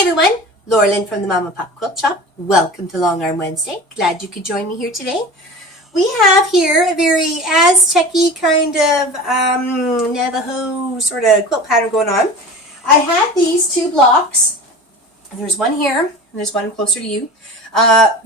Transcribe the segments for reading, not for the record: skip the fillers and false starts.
Hey everyone, Laurelyn from the Mama Pop Quilt Shop. Welcome to Long Arm Wednesday. Glad you could join me here today. We have here a very Aztec-y kind of Navajo sort of quilt pattern going on. I had these two blocks. There's one here and there's one closer to you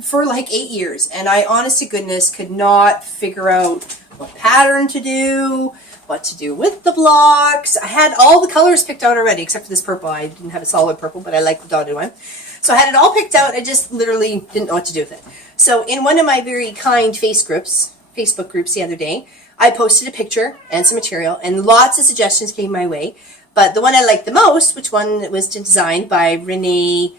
for like 8 years, and I honest to goodness could not figure out what pattern to do, what to do with the blocks. I had all the colors picked out already except for this purple. I didn't have a solid purple, but I like the dotted one. So I had it all picked out. I just literally didn't know what to do with it. So in one of my very kind Facebook groups the other day, I posted a picture and some material, and lots of suggestions came my way. But the one I liked the most, which one was designed by Renee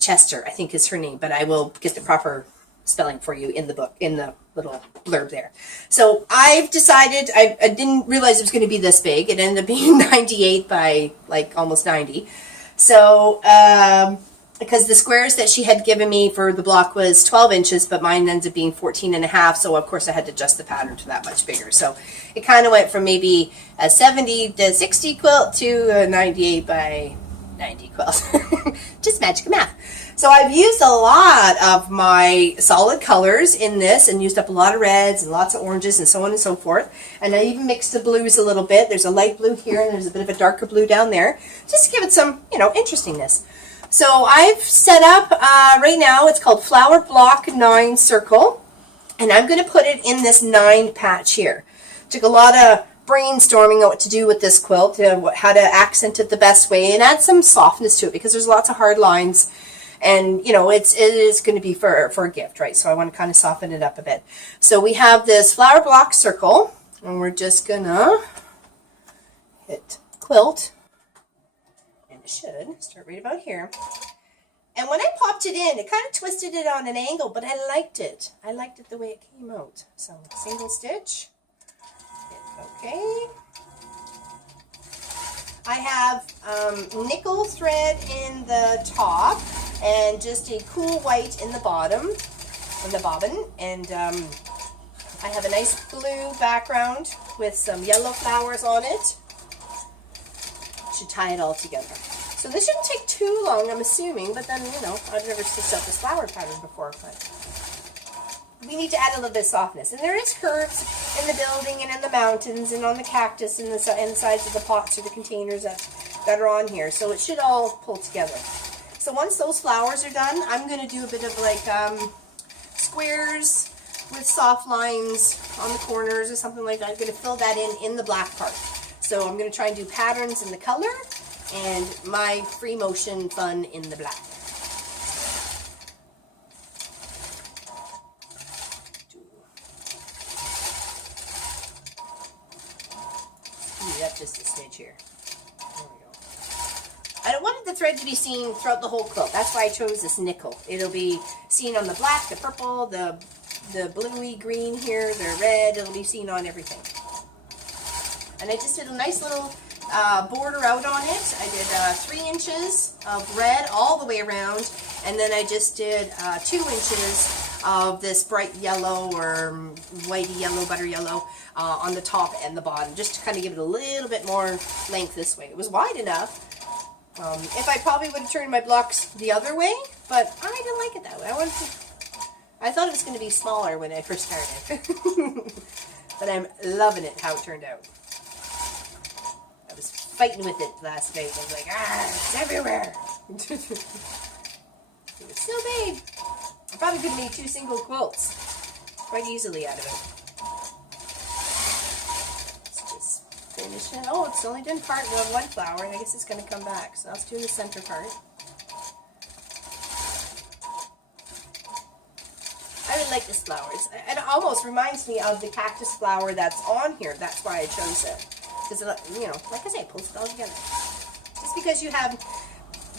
Chester, I think is her name, but I will get the proper spelling for you in the book, in the little blurb there. So I've decided, I didn't realize it was going to be this big. It ended up being 98 by like almost 90. So, because the squares that she had given me for the block was 12 inches, but mine ends up being 14 and a half. So of course I had to adjust the pattern to that much bigger. So it kind of went from maybe a 70 to 60 quilt to a 98 by 90 quilt. Just magic math. So I've used a lot of my solid colors in this and used up a lot of reds and lots of oranges and so on and so forth. And I even mixed the blues a little bit. There's a light blue here and there's a bit of a darker blue down there, just to give it some, interestingness. So I've set up, right now, it's called Flower Block 9 Circle. And I'm going to put it in this 9 patch here. Took a lot of brainstorming on what to do with this quilt, how to accent it the best way and add some softness to it, because there's lots of hard lines. And, it is going to be for a gift, right? So I want to kind of soften it up a bit. So we have this flower block circle, and we're just going to hit quilt. And it should start right about here. And when I popped it in, it kind of twisted it on an angle, but I liked it. I liked it the way it came out. So single stitch. Hit OK. I have nickel thread in the top and just a cool white in the bottom, on the bobbin. And I have a nice blue background with some yellow flowers on it. Should tie it all together. So this shouldn't take too long, I'm assuming, but then, I've never stitched up this flower pattern before, but we need to add a little bit of softness. And there is curves in the building and in the mountains and on the cactus and the sides of the pots or the containers that are on here. So it should all pull together. So once those flowers are done, I'm going to do a bit of like squares with soft lines on the corners or something like that. I'm going to fill that in the black part. So I'm going to try and do patterns in the color and my free motion fun in the black. That's just a smidge here. There we go. I don't want the thread to be seen throughout the whole quilt. That's why I chose this nickel. It'll be seen on the black, the purple, the bluey green here, the red. It'll be seen on everything. And I just did a nice little border out on it. I did 3 inches of red all the way around, and then I just did 2 inches of this bright yellow or whitey yellow, butter yellow on the top and the bottom, just to kind of give it a little bit more length this way. It was wide enough. If I probably would have turned my blocks the other way, but I didn't like it that way. I thought it was going to be smaller when I first started. But I'm loving it how it turned out. I was fighting with it last night. I was like, it's everywhere. It was so big. I probably could have made 2 single quilts quite easily out of it. Let's just finish it. Oh, it's only done part of 1 flower. I guess it's going to come back. So let's do the center part. I really like this flower. It almost reminds me of the cactus flower that's on here. That's why I chose it. Because, like I say, it pulls it all together. Just because you have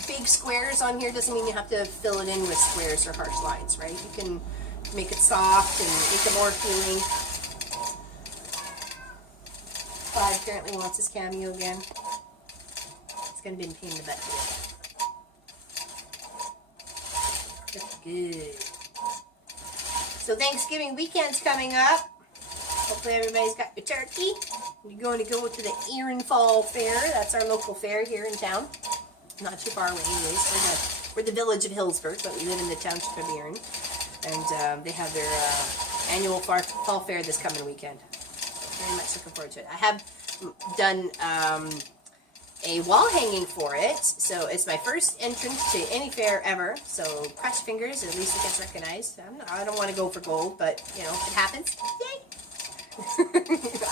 big squares on here doesn't mean you have to fill it in with squares or harsh lines, right? You can make it soft and make it more appealing. Clyde apparently wants his cameo again. It's going to be a pain in the butt today. That's good. So Thanksgiving weekend's coming up. Hopefully everybody's got your turkey. You're going to go to the Erin Fall Fair. That's our local fair here in town. Not too far away, anyways. We're the village of Hillsburg, but we live in the township of Erin. And they have their annual fall fair this coming weekend. So very much looking forward to it. I have done a wall hanging for it, so it's my first entrance to any fair ever. So cross your fingers, at least it gets recognized. I don't want to go for gold, but you know, it happens. Yay!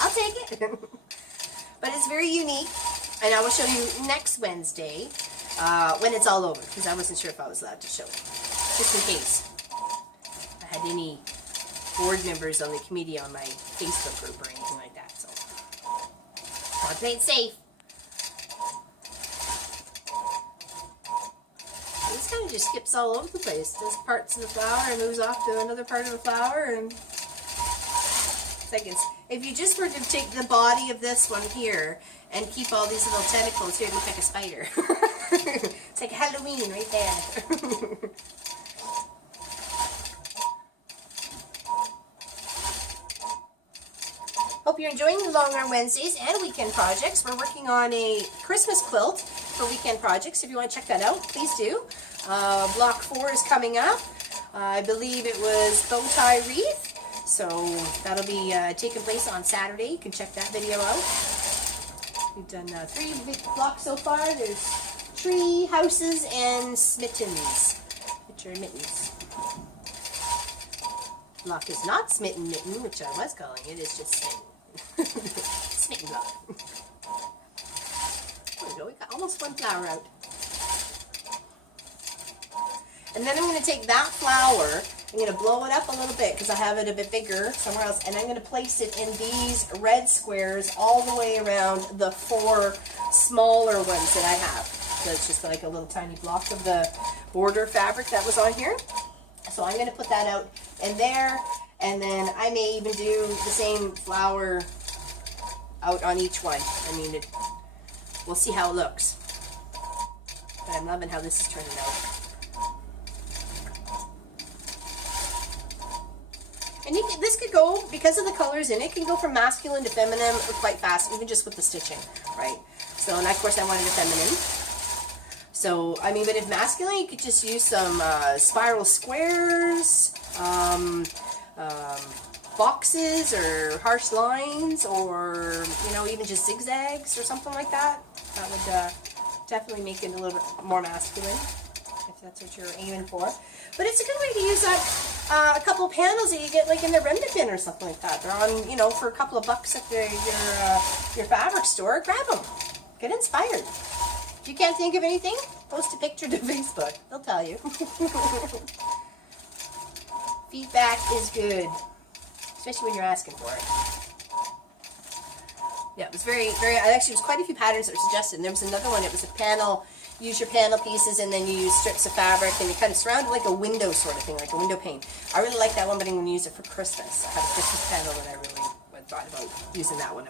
I'll take it. But it's very unique, and I will show you next Wednesday when it's all over, because I wasn't sure if I was allowed to show it, just in case I had any board members on the committee on my Facebook group or anything like that. So I'll play it safe. This kind of just skips all over the place. Does parts of the flower and moves off to another part of the flower, and it's like if you just were to take the body of this one here and keep all these little tentacles here, it looks like a spider. It's like Halloween right there. Hope you're enjoying the Long Arm Wednesdays and weekend projects. We're working on a Christmas quilt for weekend projects. If you want to check that out, please do. Block 4 is coming up. I believe it was bow tie wreath. So that'll be taking place on Saturday. You can check that video out. We've done 3 big blocks so far. There's tree, houses, and smittens. Which are mittens. Block is not smitten mitten, which I was calling it. It's just smitten. Smitten block. There we go. We got almost one flower out. And then I'm going to take that flower, I'm going to blow it up a little bit because I have it a bit bigger somewhere else, and I'm going to place it in these red squares all the way around the 4 smaller ones that I have. So it's just like a little tiny block of the border fabric that was on here. So I'm going to put that out in there, and then I may even do the same flower out on each one. I mean, we'll see how it looks. But I'm loving how this is turning out. And this could go, because of the colors in it, can go from masculine to feminine quite fast, even just with the stitching, right? So, and of course I wanted a feminine. So, I mean, but if masculine, you could just use some spiral squares, boxes, or harsh lines, or, you know, even just zigzags or something like that. That would definitely make it a little bit more masculine, if that's what you're aiming for. But it's a good way to use up a couple panels that you get like in the remnant bin or something like that. They're on, you know, for a couple of bucks at your fabric store. Grab them. Get inspired. If you can't think of anything, post a picture to Facebook. They'll tell you. Feedback is good, especially when you're asking for it. Yeah, it was very, actually, it was quite a few patterns that were suggested. And there was another one. It was a panel. Use your panel pieces, and then you use strips of fabric, and you kind of surround it like a window sort of thing, like a window pane. I really like that one, but I'm going to use it for Christmas. I have a Christmas panel, and I really thought about using that one.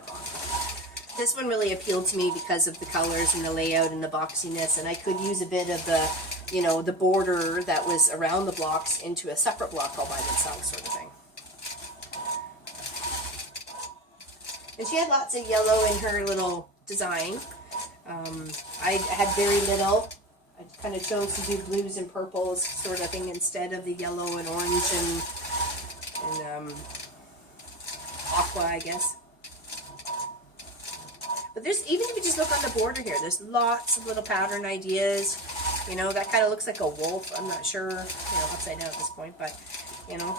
This one really appealed to me because of the colors and the layout and the boxiness, and I could use a bit of the, you know, the border that was around the blocks into a separate block all by themselves, sort of thing. And she had lots of yellow in her little design. I had very little. I kind of chose to do blues and purples sort of thing instead of the yellow and orange and aqua, I guess. But there's, even if you just look on the border here, there's lots of little pattern ideas. You know, that kind of looks like a wolf. I'm not sure, you know, upside down at this point, but, you know,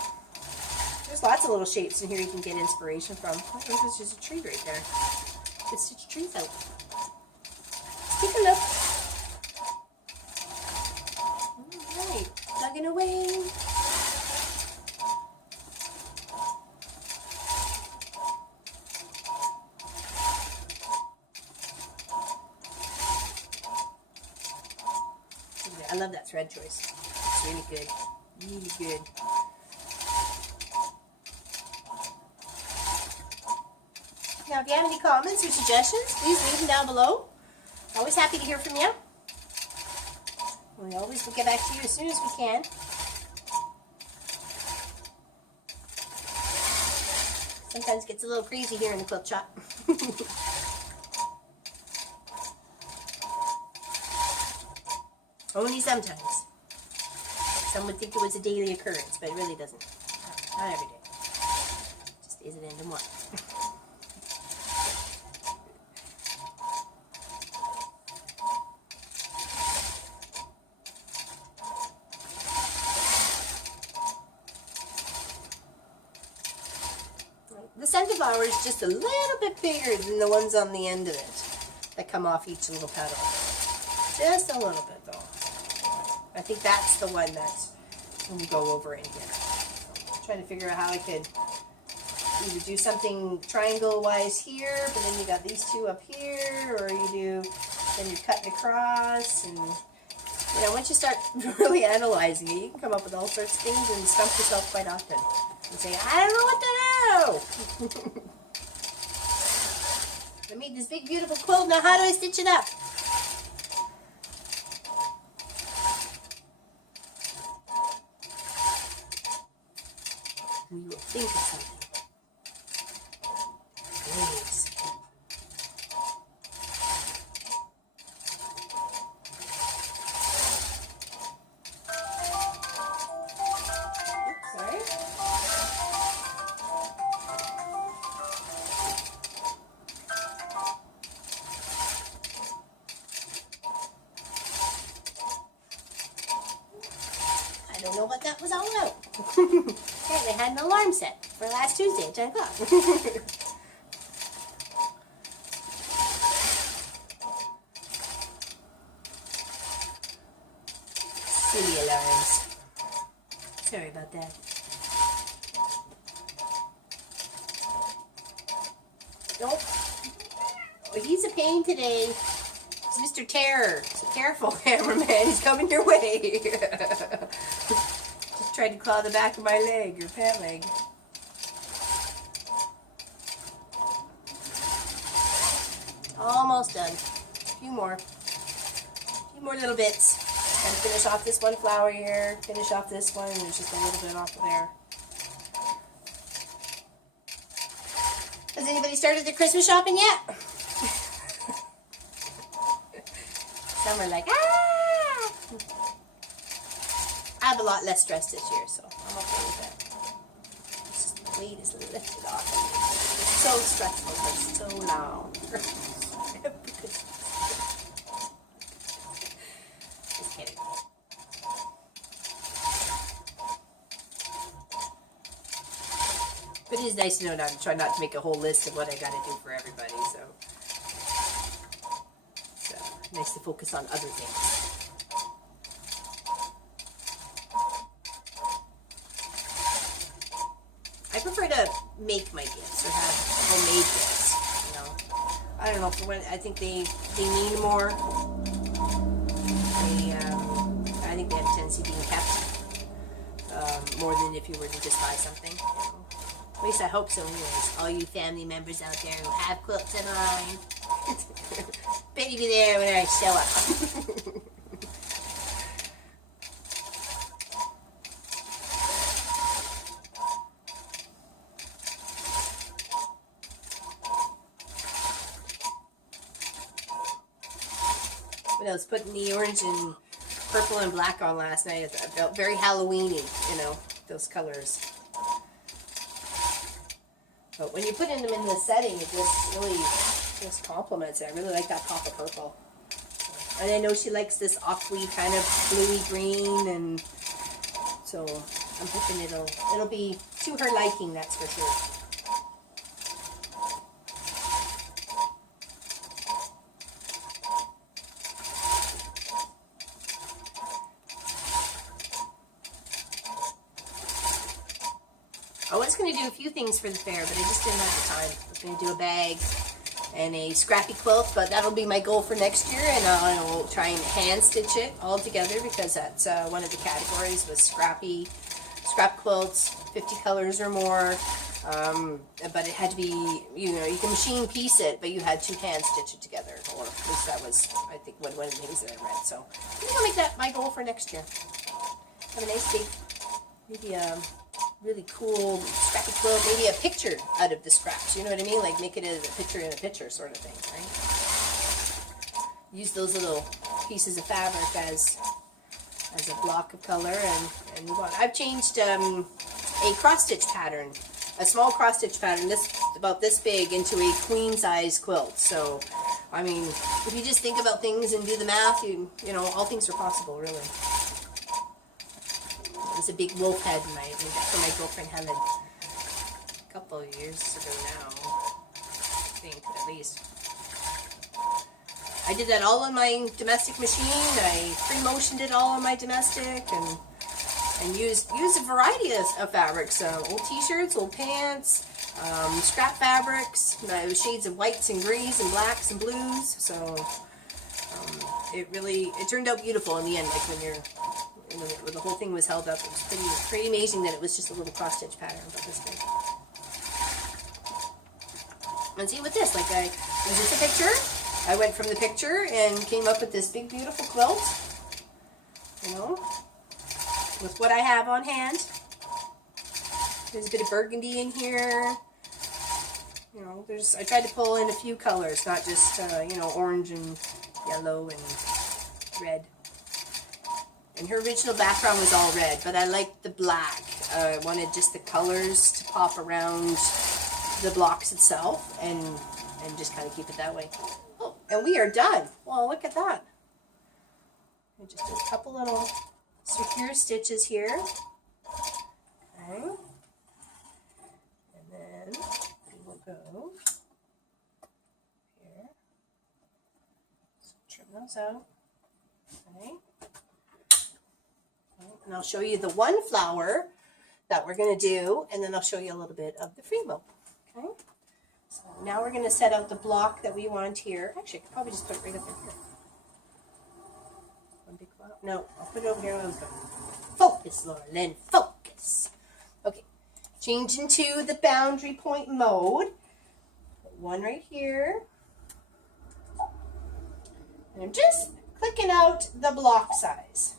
there's lots of little shapes in here you can get inspiration from. Oh, there's just a tree right there. You can stitch trees out. Take a look. Alright, plugging away. I love that thread choice. It's really good. Really good. Now, if you have any comments or suggestions, please leave them down below. Always happy to hear from you. We always will get back to you as soon as we can. Sometimes it gets a little crazy here in the quilt shop. Only sometimes. Some would think it was a daily occurrence, but it really doesn't. Not every day. Just days it end in one. The sunflower is just a little bit bigger than the ones on the end of it that come off each little petal. Just a little bit though. I think that's the one that we go over in here. So, trying to figure out how I could either do something triangle-wise here, but then you got these two up here, or you do, then you're cutting across, and you know, once you start really analyzing it, you can come up with all sorts of things and stump yourself quite often and say, I don't know what to do. I made this big beautiful quilt, now how do I stitch it up? We will think of something. Please. Sorry. I don't know what that was all about. Apparently I had an alarm set for last Tuesday at 10 o'clock. Silly alarms. Sorry about that. Nope. Oh, he's a pain today. It's Mr. Terror. So careful, cameraman. He's coming your way. Just tried to claw the back of my leg, your pant leg. Almost done. A few more little bits. Gotta finish off this one flower here, finish off this one, and there's just a little bit off of there. Has anybody started their Christmas shopping yet? Some are like, ah! I have a lot less stress this year, so I'm okay with that. Just the weight is lifted off. It's so stressful for so long. Just kidding. But it is nice to know not to try not to make a whole list of what I gotta do for everybody, so nice to focus on other things. I prefer to make my gifts or have homemade gifts, you know. I don't know, for when I think they mean more. I think they have a tendency of being kept more than if you were to just buy something, you know. At least I hope so anyways. All you family members out there who have quilts in line. Bet you be there when I show up. When I was putting the orange and purple and black on last night, I felt very Halloween-y, you know, those colors. But when you put them in the setting, it just really just compliments it. I really like that pop of purple. And I know she likes this aqua kind of bluey green, and so I'm hoping it'll be to her liking, that's for sure. I was going to do a few things for the fair, but I just didn't have the time. I was going to do a bag and a scrappy quilt, but that'll be my goal for next year, and I'll try and hand stitch it all together, because that's one of the categories was scrap quilts, 50 colors or more, but it had to be, you know, you can machine piece it, but you had to hand stitch it together, or at least that was, I think, one of the things that I read. So I think I'll make that my goal for next year. Have a nice big, maybe a really cool scrappy quilt, maybe a picture out of the scraps, you know what I mean? Like make it as a picture in a picture sort of thing, right? Use those little pieces of fabric as as a block of color and move on. I've changed a cross stitch pattern, a small cross stitch pattern, about this big, into a queen size quilt. So, I mean, if you just think about things and do the math, you know, all things are possible, really. It was a big wolf head for my girlfriend Helen a couple of years ago now, I think, at least. I did that all on my domestic machine. I pre-motioned it all on my domestic and used a variety of fabrics. Old t-shirts, old pants, scrap fabrics, shades of whites and grays and blacks and blues. So it turned out beautiful in the end. Like when the whole thing was held up, it was pretty amazing that it was just a little cross stitch pattern about this big. And see with this, like was this a picture? I went from the picture and came up with this big beautiful quilt, you know, with what I have on hand. There's a bit of burgundy in here. You know, I tried to pull in a few colors, not just, you know, orange and yellow and red. And her original background was all red, but I liked the black. I wanted just the colors to pop around the blocks itself and just kind of keep it that way. Oh, and we are done. Well, look at that. And just a couple little secure stitches here. Okay. And then we will go here. So trim those out. Okay. And I'll show you the one flower that we're going to do, and then I'll show you a little bit of the free mold. Okay. So now we're going to set out the block that we want here. Actually, I could probably just put it right up in here. One big flower. No, I'll put it over here. Focus, Laura Lynn, focus. Okay, change into the boundary point mode. Put one right here. And I'm just clicking out the block size.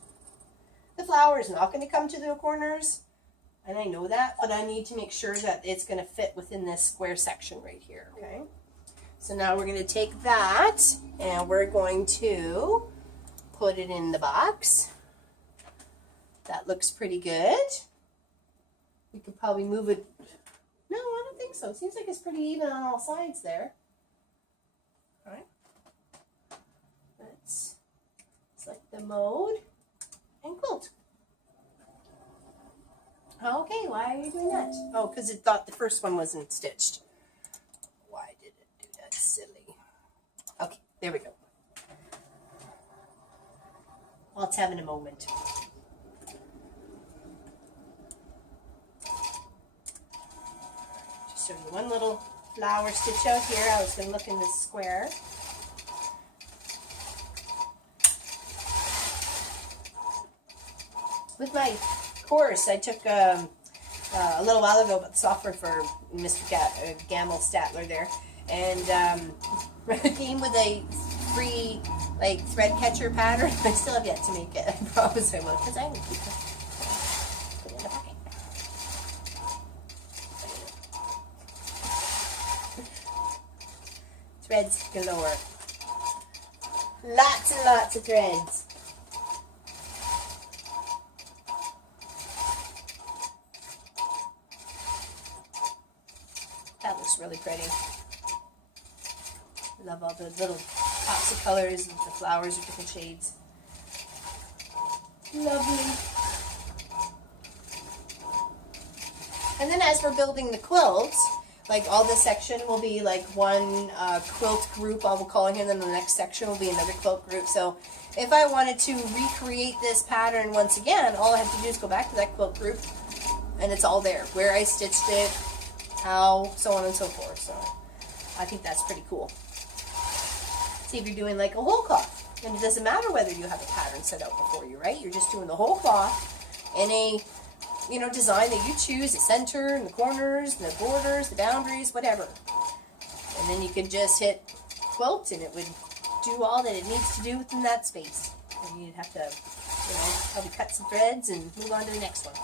The flower is not going to come to the corners, and I know that, but I need to make sure that it's going to fit within this square section right here, okay? So now we're going to take that, and we're going to put it in the box. That looks pretty good. We could probably move it. No, I don't think so. Seems like it's pretty even on all sides there. All right. Let's select the mode and quilt. Okay, why are you doing that? Oh, because it thought the first one wasn't stitched. Why did it do that? Silly. Okay, there we go. Well, it's having a moment. Just show you one little flower stitch out here. I was going to look in this square. With my course, I took a little while ago about the software for Mr. Gamble Statler there, and it came with a free like thread catcher pattern. I still have yet to make it. I promise I will, because I will keep it. Put it in a pocket. Threads galore. Lots and lots of threads. That looks really pretty. I love all the little pops of colors and the flowers of different shades. Lovely. And then as we're building the quilt, like all this section will be like one quilt group, I will call it, and then the next section will be another quilt group. So if I wanted to recreate this pattern once again, all I have to do is go back to that quilt group and it's all there. Where I stitched it, how, so on and so forth. So I think that's pretty cool. See, if you're doing like a whole cloth, then it doesn't matter whether you have a pattern set out before you, right? You're just doing the whole cloth in a, you know, design that you choose, the center and the corners, the borders, the boundaries, whatever. And then you can just hit quilt and it would do all that it needs to do within that space. And you'd have to, you know, probably cut some threads and move on to the next one.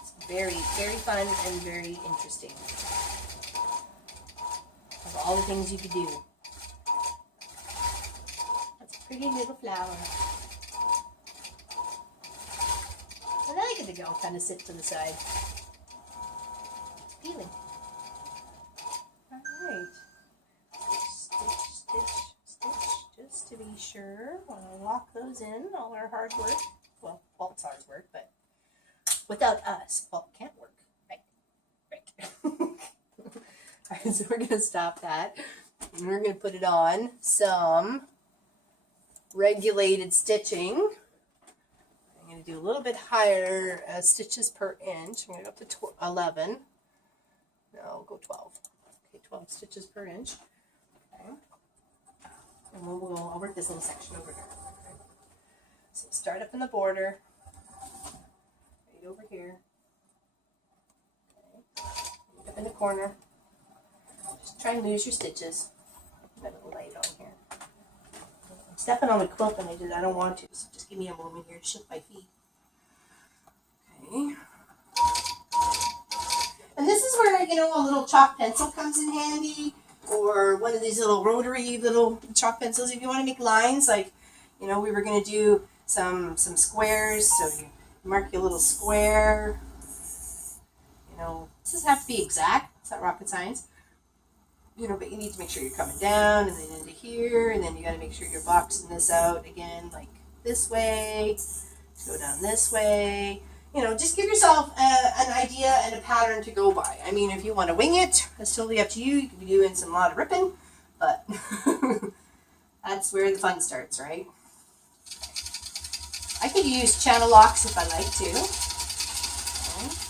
It's very, very fun and very interesting. Of all the things you could do. That's a pretty little flower. I'll kind of sit to the side. It's peeling. All right. Stitch, stitch, stitch, just to be sure. When I lock those in, all our hard work. Well, Quilt's hard work, but without us, Quilt can't work. Right. All right, so we're going to stop that. And we're going to put it on some regulated stitching. I'm going to do a little bit higher stitches per inch. I'm going to go up to 11. No, I'll go 12. Okay, 12 stitches per inch. Okay. And I'll work this little section over here. Okay. So start up in the border, right over here. Okay. Up in the corner. Just try and lose your stitches. Got a little light on here. I'm stepping on the quilt and I don't want to, so just give me a moment here to shift my feet. Okay. And this is where, you know, a little chalk pencil comes in handy, or one of these little rotary little chalk pencils if you want to make lines. Like, you know, we were going to do some squares, so you mark your little square. You know, this doesn't have to be exact. It's not rocket science. You know, but you need to make sure you're coming down and then into here, and then you got to make sure you're boxing this out again, like this way, go down this way. You know, just give yourself an idea and a pattern to go by. I mean, if you want to wing it, that's totally up to you. You could be doing a lot of ripping, but that's where the fun starts, right? I could use channel locks if I like to. Okay.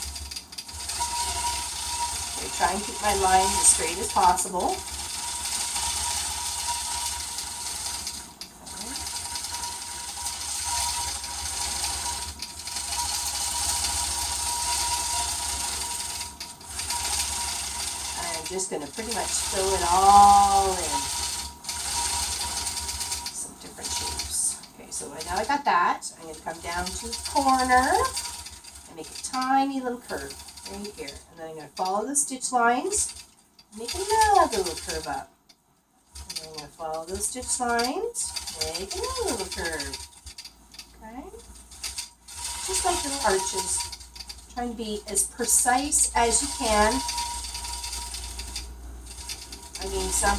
Try and keep my lines as straight as possible. Just going to pretty much fill it all in. Some different shapes. Okay, so now I got that. I'm going to come down to the corner and make a tiny little curve right here. And then I'm going to follow the stitch lines, make another little curve up. And then I'm going to follow those stitch lines, make another little curve. Okay? Just like little arches. Trying to be as precise as you can. I mean, some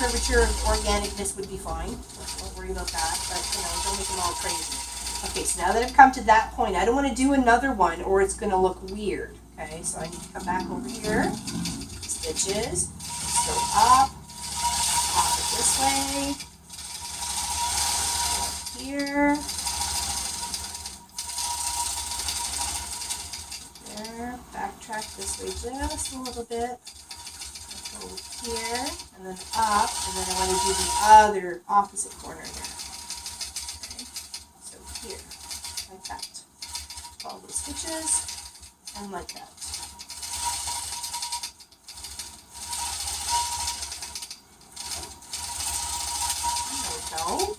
curvature of organicness would be fine. Don't worry about that, but, you know, don't make them all crazy. Okay, so now that I've come to that point, I don't want to do another one or it's going to look weird. Okay, so I need to come back over here. Stitches. Let's go up. Pop it this way. Go up here. There. Backtrack this way just a little bit. Here, and then up, and then I want to do the other opposite corner here. Okay, so here, like that. Follow those stitches, and like that. There we go.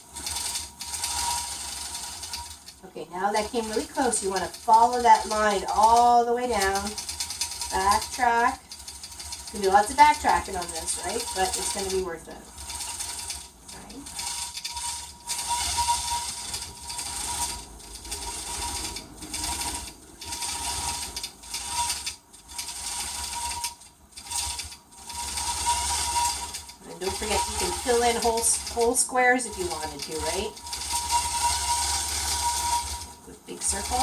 Okay, now that came really close, you want to follow that line all the way down. Backtrack. You can do lots of backtracking on this, right? But it's going to be worth it. Right? And don't forget, you can fill in whole squares if you wanted to, right? With big circles.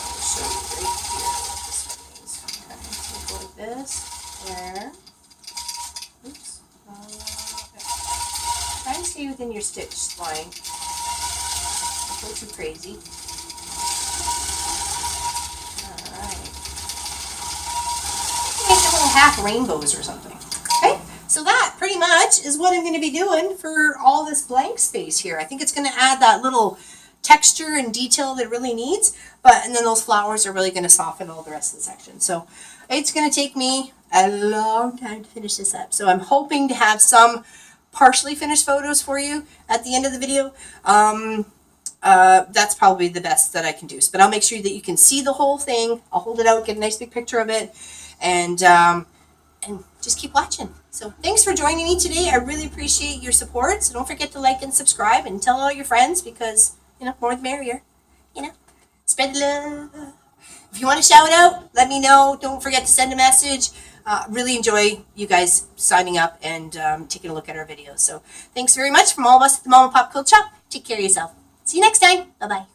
I'll show you right here. This, there, oops, okay. Try and stay within your stitch line, don't go too crazy. Alright, make them little half rainbows or something. Okay, so that pretty much is what I'm going to be doing for all this blank space here. I think it's going to add that little texture and detail that it really needs, and then those flowers are really going to soften all the rest of the section. So it's going to take me a long time to finish this up. So I'm hoping to have some partially finished photos for you at the end of the video. That's probably the best that I can do. But I'll make sure that you can see the whole thing. I'll hold it out, get a nice big picture of it, and just keep watching. So thanks for joining me today. I really appreciate your support. So don't forget to like and subscribe and tell all your friends, because, you know, more the merrier. You know. Spread the love. If you want to shout out, let me know. Don't forget to send a message. Really enjoy you guys signing up and taking a look at our videos. So thanks very much from all of us at the Mama Pop Quilt Shop. Take care of yourself. See you next time. Bye-bye.